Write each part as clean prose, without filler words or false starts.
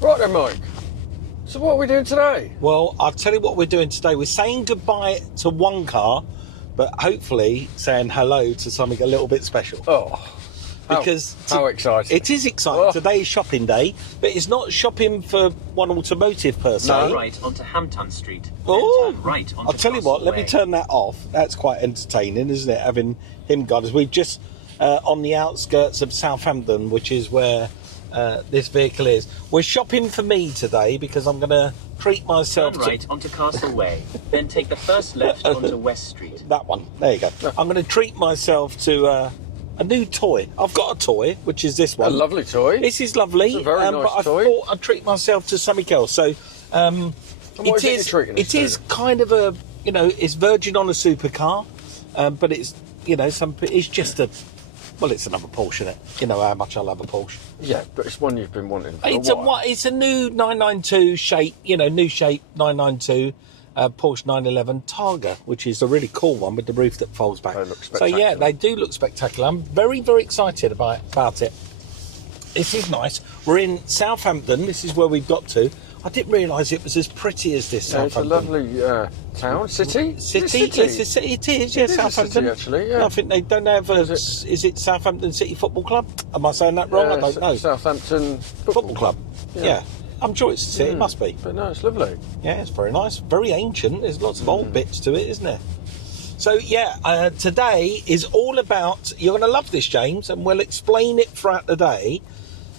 Right then, Mike. So what are we doing today? Well, I'll tell you what we're doing today. We're saying goodbye to one car, but hopefully saying hello to something a little bit special. Oh, how exciting. It is exciting. Oh. Today is shopping day, but it's not shopping for One Automotive per se. No. Right onto Hampton Street. Oh, Then turn right onto I'll tell you what, let me Castle turn that off. That's quite entertaining, isn't it, having him guide us. We're just on the outskirts of Southampton, which is where this vehicle is. We're shopping for me today because I'm going to treat myself Turn right onto Castle Way. Then take the first left onto West Street. That one. There you go. I'm going to treat myself to a new toy. I've got a toy, which is this one. A lovely toy. This is lovely. It's a very nice but toy. I thought I'd treat myself to something else. So And what is it you're treating us it is to? kind of a, it's verging on a supercar, but it's, it's just a, well, it's another Porsche, isn't it? You know how much I love a Porsche. Yeah, but it's one you've been wanting for It's a while. it's a new 992 shape, new shape 992 Porsche 911 Targa, which is a really cool one with the roof that folds back. They look So yeah, spectacular. they do look spectacular. I'm very, very excited about it. This is nice. We're in Southampton. This is where we've got to. I didn't realise it was as pretty as this. Yeah, it's a Southampton. lovely town, city. City? Is it Yes, city? it is. Yeah, It is a Southampton. city, actually, yeah. I think they don't have a. Is it Southampton City Football Club? Am I saying that wrong? I don't know. Southampton Football Club. Yeah. I'm sure it's a city. It must be. But no, it's lovely. Yeah, it's very nice. Very ancient. There's lots of old bits to it, isn't there? So yeah, today is all about. You're going to love this, James, and we'll explain it throughout the day.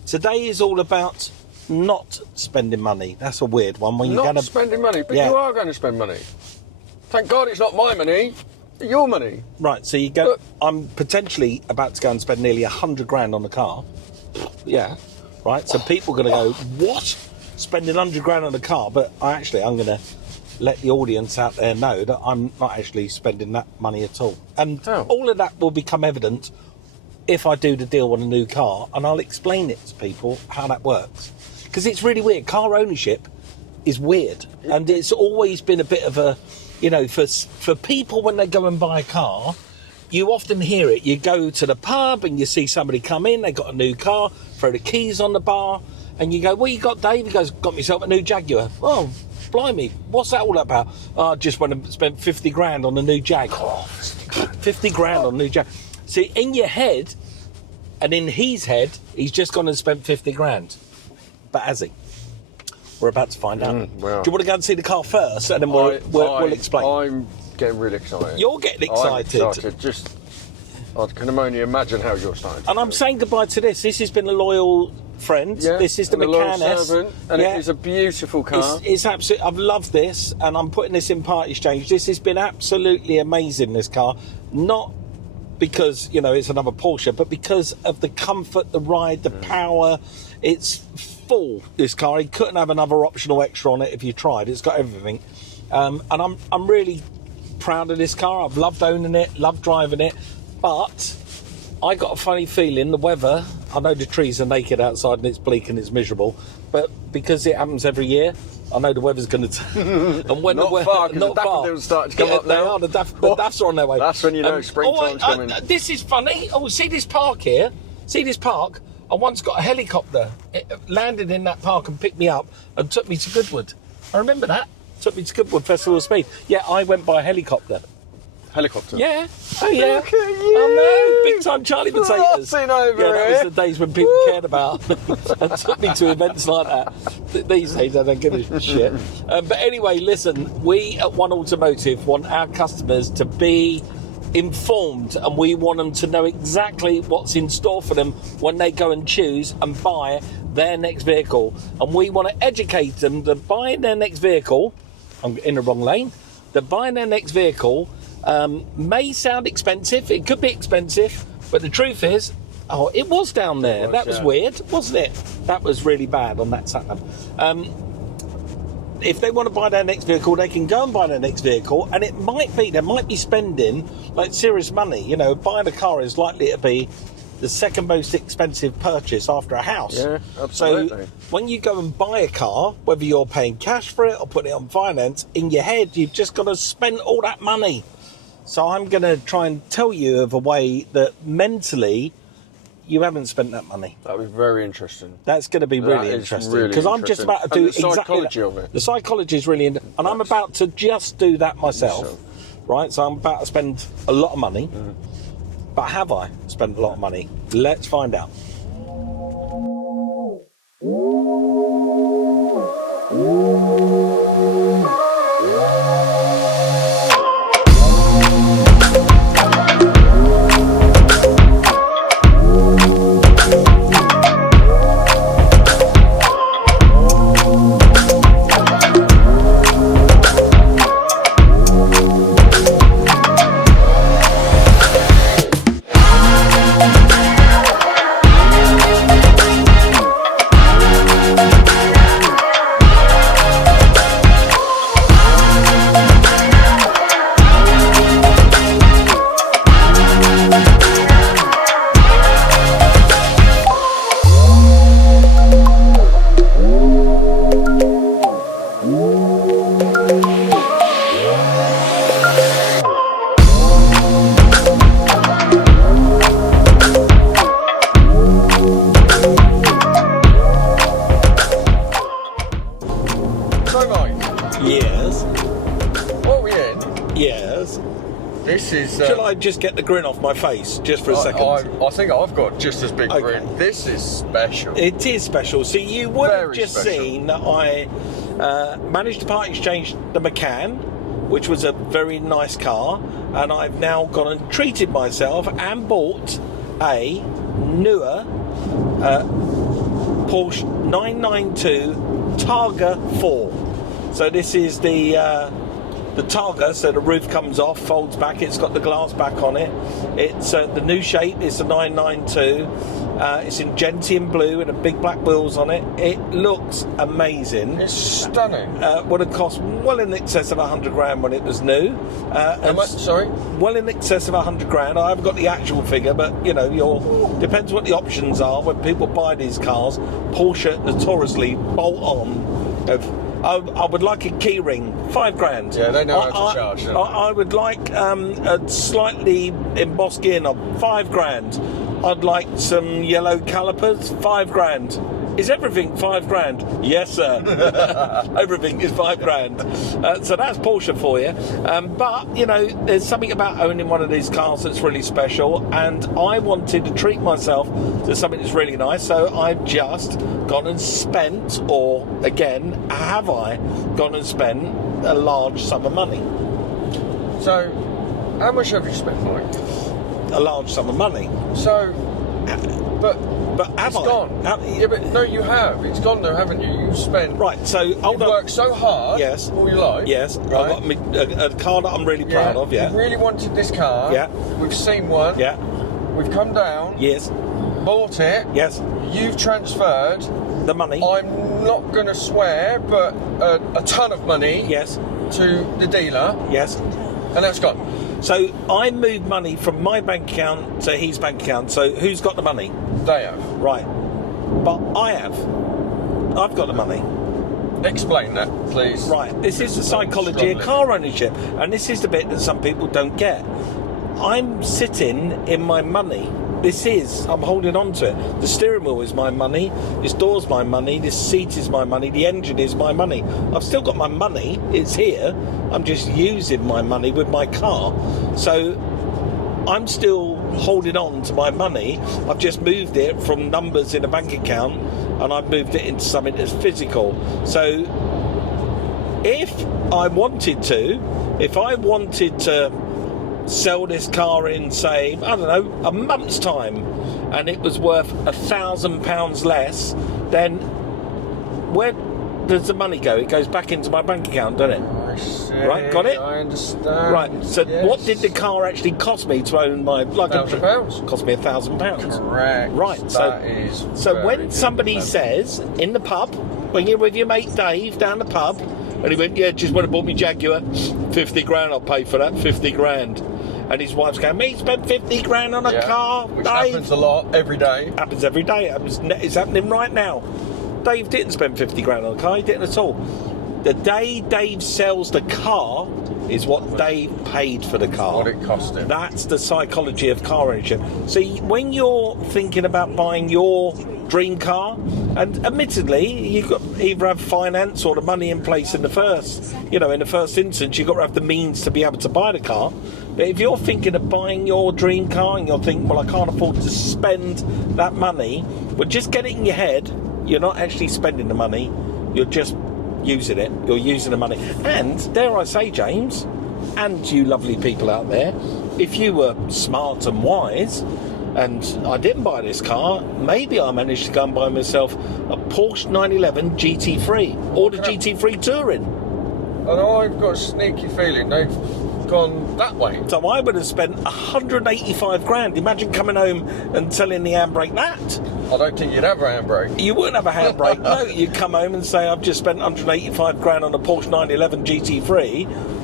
Today is all about not spending money. That's a weird one. When you're Not going to spending money, but Yeah. you are going to spend money. Thank God it's not my money, your money. Right, so you go. I'm potentially about to go and spend nearly 100 grand on a car. Yeah, right. So people are going to go, what? Spending 100 grand on a car? But I'm going to let the audience out there know that I'm not actually spending that money at all. And Oh. all of that will become evident if I do the deal on a new car, and I'll explain it to people how that works. Because it's really weird. Car ownership is weird, and it's always been a bit of a, for people when they go and buy a car, you often hear it. You go to the pub and you see somebody come in, they got a new car, throw the keys on the bar, and you go, "What you got, Dave?" He goes, "Got myself a new Jaguar." "Oh, blimey, what's that all about?" "Oh, I just went and spent 50 grand on a new Jag." 50 grand on a new Jag. See, in your head, and in his head, he's just gone and spent 50 grand. But has he? We're about to find out. well. Do you want to go and see the car first, and then we'll explain? I'm getting really excited. You're getting I'm excited. excited. I can only imagine how you're starting. And I'm saying goodbye to this. This has been a loyal friend. Yeah, This is the and a loyal Macan S. servant, and it is a beautiful car. It's absolutely. I've loved this, and I'm putting this in part exchange. This has been absolutely amazing. This car, not because it's another Porsche, but because of the comfort, the ride, the power. It's full. This car. He couldn't have another optional extra on it if you tried. It's got everything, and I'm really proud of this car. I've loved owning it, loved driving it, but I got a funny feeling the weather. I know the trees are naked outside and it's bleak and it's miserable, but because it happens every year, I know the weather's going to turn. And when Not the weather, far, 'cause the daffodils start to come up They now. are. The daffs are on their way. That's when you know springtime's coming. This is funny. Oh, see this park here? See this park? I once got a helicopter. It landed in that park and picked me up and took me to Goodwood. I remember that. Took me to Goodwood Festival of Speed. Yeah, I went by helicopter. Helicopter. Yeah. Oh, yeah. Look at you. I know. Big time Charlie potatoes. Flossing over Yeah, that here. was the days when people cared about and took me to events like that. These days, I don't give a shit. But anyway, listen, we at One Automotive want our customers to be informed, and we want them to know exactly what's in store for them when they go and choose and buy their next vehicle. And we want to educate them that buying their next vehicle, I'm in the wrong lane, that buying their next vehicle may sound expensive. It could be expensive, but the truth is, it was down there. That was weird, wasn't it? That was really bad on that Saturday. If they want to buy their next vehicle, they can go and buy their next vehicle, and it might be they might be spending like serious money. Buying a car is likely to be the second most expensive purchase after a house. Yeah, absolutely. So when you go and buy a car, whether you're paying cash for it or putting it on finance, in your head you've just got to spend all that money. So I'm going to try and tell you of a way that mentally you haven't spent that money. That was very interesting. That's going to be really is interesting really because I'm just about to do And the exactly psychology that. of it. The psychology is really, and I'm about to just do that myself, right? So I'm about to spend a lot of money, but have I spent a lot of money? Let's find out. Yes. What are we in? Yes. This is. Shall I just get the grin off my face just for a second? I think I've got just as big Okay. grin. This is special. It is special. So you would have Very just special. seen that I managed to part exchange the Macan, which was a very nice car, and I've now gone and treated myself and bought a newer Porsche 992 Targa 4. So this is the Targa, so the roof comes off, folds back, it's got the glass back on it. It's the new shape, it's a 992. It's in gentian blue and a big black wheels on it. It looks amazing. It's stunning. Would have cost well in excess of 100 grand when it was new. How much? Sorry? Well in excess of 100 grand. I haven't got the actual figure, but you know, depends what the options are. When people buy these cars, Porsche notoriously bolt on. I would like a key ring, 5 grand. Yeah, they know how to charge them. I would like a slightly embossed gear knob, 5 grand. I'd like some yellow calipers, 5 grand. Is everything 5 grand? Yes, sir. Everything is 5 grand. So that's Porsche for you. But, you know, there's something about owning one of these cars that's really special, and I wanted to treat myself to something that's really nice, so I've just gone and spent, or again, have I gone and spent a large sum of money? So, how much have you spent, Mike? A large sum of money. So, but have it's I? gone. Yeah, but no, you have. It's gone though, haven't you? You've spent. Right, so hold You've on. worked so hard. Yes. All your life. Yes, Right. I've got a car that I'm really proud of, yeah. You really wanted this car. Yeah. We've seen one. Yeah, We've come down. yes, Bought it. yes. You've transferred. The money. I'm not going to swear, but a ton of money. Yes, To the dealer, yes. and that's gone. So I moved money from my bank account to his bank account. So who's got the money? They have. Right. But I have. I've got the money. Explain that, please. Right. This is the psychology of car ownership. And this is the bit that some people don't get. I'm sitting in my money. I'm holding on to it. The steering wheel is my money. This door's my money. This seat is my money. The engine is my money. I've still got my money. It's here. I'm just using my money with my car. So I'm still holding on to my money. I've just moved it from numbers in a bank account and I've moved it into something that's physical. So if I wanted to sell this car in, say, I don't know, a month's time, and it was worth £1,000 less, then where does the money go? It goes back into my bank account, doesn't it? I see. Right, got it? I understand. Right, so Yes. what did the car actually cost me to own my... Like £1,000. Cost me £1,000. Correct. Right, That is so very when somebody good. says, in the pub, when you're with your mate Dave down the pub, and he went, yeah, just went and bought me Jaguar, 50 grand, I'll pay for that, 50 grand. And his wife's going, me spent 50 grand on a car, Which Dave. happens a lot every day. Happens every day. It's happening right now. Dave didn't spend 50 grand on a car. He didn't at all. The day Dave sells the car, is what they paid for the car. What it cost him. That's the psychology of car ownership. So when you're thinking about buying your dream car, and admittedly, you've got to either have finance or the money in place in the first instance, you've got to have the means to be able to buy the car. But if you're thinking of buying your dream car and you're thinking, well, I can't afford to spend that money, well, just get it in your head. You're not actually spending the money, you're just using it. You're using the money. And, dare I say, James, and you lovely people out there, if you were smart and wise, and I didn't buy this car, maybe I managed to go and buy myself a Porsche 911 GT3 or the GT3 Touring. And I've got a sneaky feeling they've gone that way. So I would have spent 185 grand. Imagine coming home and telling the handbrake that. I don't think you'd have a handbrake. You wouldn't have a handbrake. No, you'd come home and say, I've just spent 185 grand on a Porsche 911 GT3.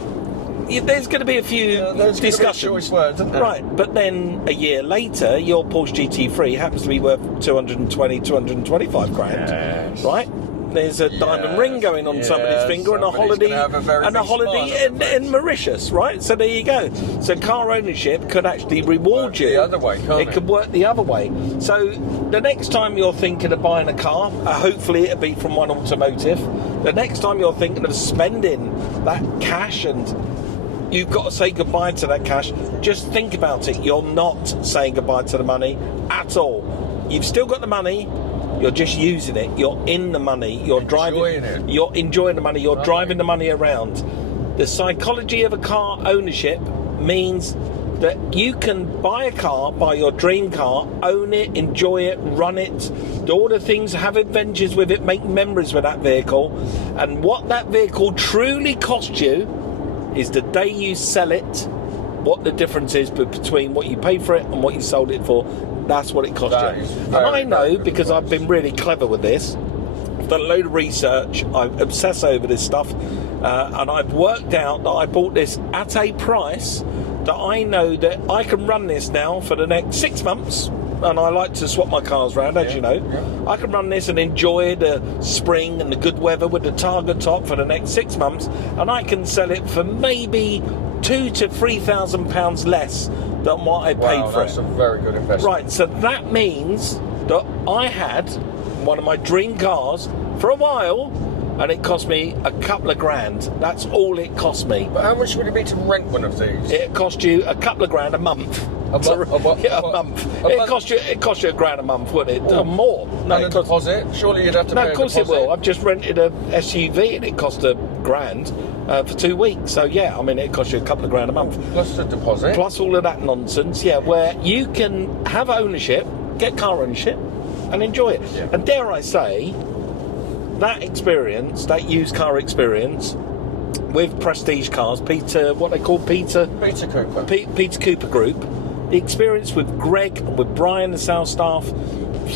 There's going to be a few discussions. Choice words, isn't there? Right, but then a year later, your Porsche GT3 happens to be worth 225 grand. Yes. Right? There's a diamond ring going on somebody's finger and a holiday in Mauritius, right? So there you go. So car ownership could actually reward you. The other way, can't it? It could work the other way. So the next time you're thinking of buying a car, hopefully it'll be from One Automotive. The next time you're thinking of spending that cash and you've got to say goodbye to that cash, just think about it. You're not saying goodbye to the money at all. You've still got the money. You're just using it. You're in the money. You're driving it. You're enjoying the money. You're driving the money around. The psychology of a car ownership means that you can buy a car, buy your dream car, own it, enjoy it, run it, do all the things, have adventures with it, make memories with that vehicle. And what that vehicle truly costs you is the day you sell it, what the difference is between what you paid for it and what you sold it for. That's what it cost you. And I know, because I've been really clever with this, I've done a load of research, I obsess over this stuff, and I've worked out that I bought this at a price that I know that I can run this now for the next 6 months, and I like to swap my cars around, as you know. Yeah. I can run this and enjoy the spring and the good weather with the Targa top for the next 6 months, and I can sell it for maybe £2,000 to £3,000 less than what I paid for it. That's a very good investment. Right, so that means that I had one of my dream cars for a while, and it cost me a couple of grand. That's all it cost me. But how much would it be to rent one of these? It cost you a couple of grand a month. A month. It cost you a grand a month, wouldn't it? More. No, and a deposit? Surely you'd have to pay a deposit. No, of course it will. I've just rented a SUV and it cost a grand for 2 weeks. So yeah, I mean, it costs you a couple of grand a month. Plus the deposit. Plus all of that nonsense, yeah, where you can have ownership, get car ownership, and enjoy it. Yeah. And dare I say, that experience, that used car experience, with Prestige cars, Peter Cooper. Peter Cooper Group, the experience with Greg and with Brian, the sales staff,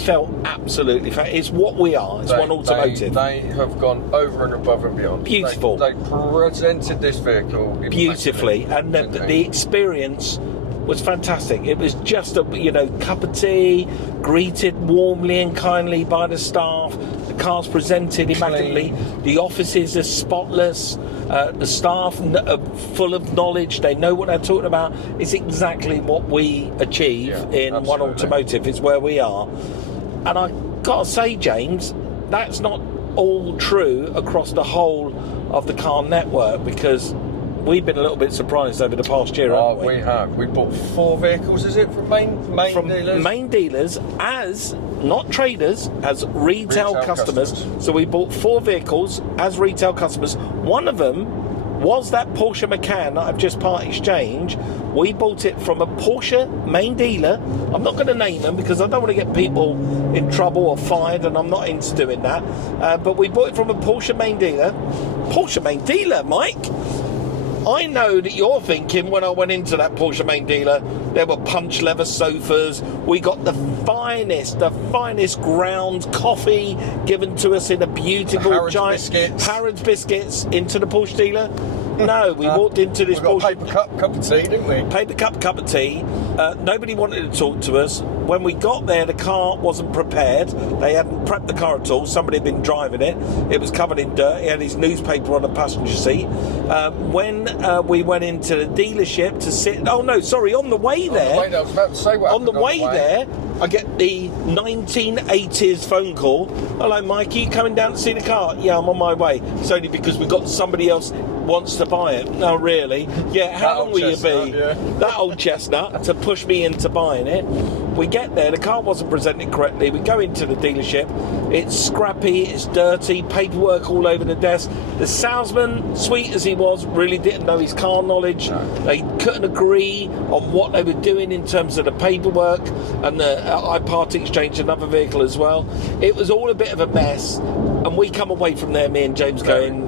felt absolutely it's what we are. It's One Automotive. They have gone over and above and beyond. Beautiful. They presented this vehicle beautifully, and the experience was fantastic. It was just a cup of tea, greeted warmly and kindly by the staff. The cars presented immaculately. The offices are spotless. The staff are full of knowledge. They know what they're talking about. It's exactly what we achieve in absolutely. One Automotive. It's where we are. And I got to say, James, that's not all true across the whole of the car network, because we've been a little bit surprised over the past year, haven't we? We have. We bought 4 vehicles, is it, from main dealers? Main dealers, as not traders, as retail customers. So we bought 4 vehicles as retail customers. One of them was that Porsche Macan that I've just part exchanged. We bought it from a Porsche main dealer. I'm not going to name them because I don't want to get people in trouble or fired, and I'm not into doing that. But we bought it from a Porsche main dealer. Porsche main dealer, Mike? I know that you're thinking, when I went into that Porsche main dealer, there were punch leather sofas. We got the finest ground coffee given to us in a beautiful Harrods biscuits into the Porsche dealer. No, we walked into this We got a Porsche. paper cup of tea, didn't we? Paper cup of tea. Nobody wanted to talk to us. When we got there, the car wasn't prepared. They hadn't prepped the car at all. Somebody had been driving it. It was covered in dirt. He had his newspaper on the passenger seat. When we went into the dealership to sit... Oh, no, sorry, on the way there... I was about to say what On the happened way there, I get the 1980s phone call. Hello, Mike, are you coming down to see the car? Yeah, I'm on my way. It's only because we've got somebody else wants to buy it. No, really? Yeah, how long will you be? Yeah. That old chestnut to push me into buying it. We get there, the car wasn't presented correctly. We go into the dealership. It's scrappy, it's dirty, paperwork all over the desk. The salesman, sweet as he was, really didn't know his car knowledge. No. They couldn't agree on what they were doing in terms of the paperwork, and I part exchanged another vehicle as well. It was all a bit of a mess, and we come away from there, me and James, going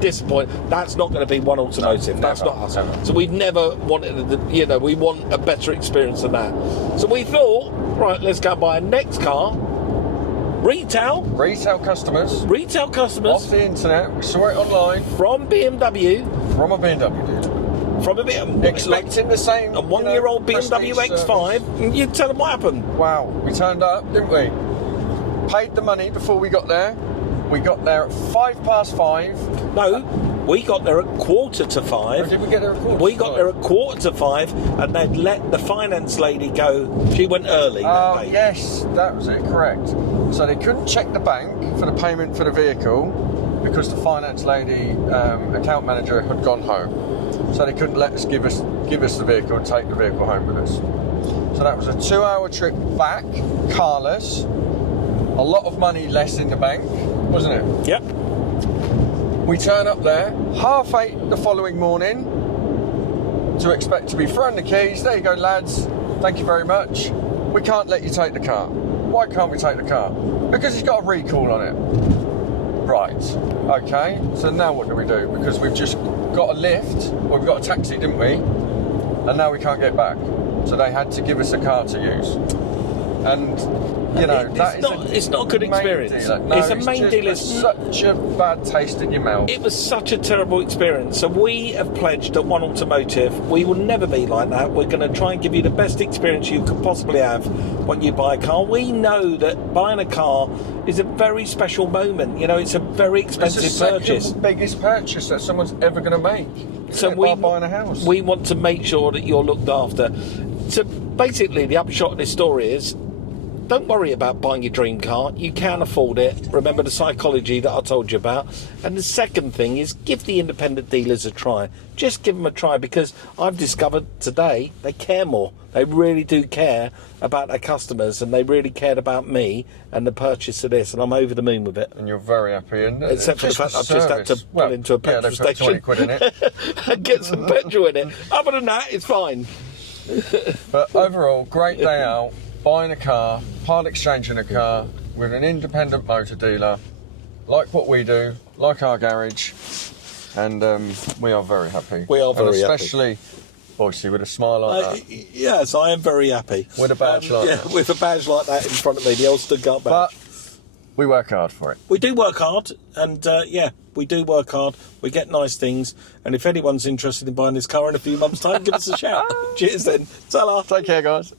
disappointed. That's not going to be One Automotive. No, That's never, not us. never. So we've never wanted, we want a better experience than that. So we thought, right, let's go buy a next car. Retail Retail customers off the internet. We saw it online from BMW, from a BMW dealer. from a bit Expecting the same. a one-year-old BMW prestige X5. service. And you tell them what happened. Wow, we turned up, didn't we? Paid the money before we got there. We got there at 5:05. No, we got there at 4:45. Or did we get there at 4:45? We got there at 4:45, and they'd let the finance lady go. She went early. that Oh, day. yes, that was it, correct. So they couldn't check the bank for the payment for the vehicle because the finance lady, account manager, had gone home. So they couldn't let us give us the vehicle and take the vehicle home with us. So that was a 2-hour trip back, carless. A lot of money less in the bank, wasn't it? Yep. We turn up there, 8:30 the following morning, to expect to be thrown the keys. There you go, lads. Thank you very much. We can't let you take the car. Why can't we take the car? Because it's got a recall on it. Right. Okay. So now what do we do? Because we've just got a lift, or we've got a taxi, didn't we? And now we can't get back. So they had to give us a car to use. And it's not a good experience. No, it's a main dealer. Such a bad taste in your mouth. It was such a terrible experience. So we have pledged at One Automotive, we will never be like that. We're going to try and give you the best experience you could possibly have when you buy a car. We know that buying a car is a very special moment. It's a very expensive purchase. It's the biggest purchase that someone's ever going to make. So by buying a house. We want to make sure that you're looked after. So basically, the upshot of this story is, don't worry about buying your dream car. You can afford it. Remember the psychology that I told you about. And the second thing is, give the independent dealers a try. Just give them a try, because I've discovered today they care more. They really do care about their customers, and they really cared about me and the purchase of this, and I'm over the moon with it. And you're very happy, and except for the fact I've just had to pull into a petrol station 20 quid in it. and get some petrol in it. Other than that, it's fine. But overall, great day out. Buying a car, part exchanging a car with an independent motor dealer, like what we do, like our garage, and we are very happy. We are very happy. Especially Boise with a smile like that. Yes, I am very happy. With a badge like that. With a badge like that in front of me, the Ulster Gut badge. But we work hard for it. We do work hard, and we do work hard. We get nice things, and if anyone's interested in buying this car in a few months' time, give us a shout. Cheers then. Ta-ra. Take care, guys.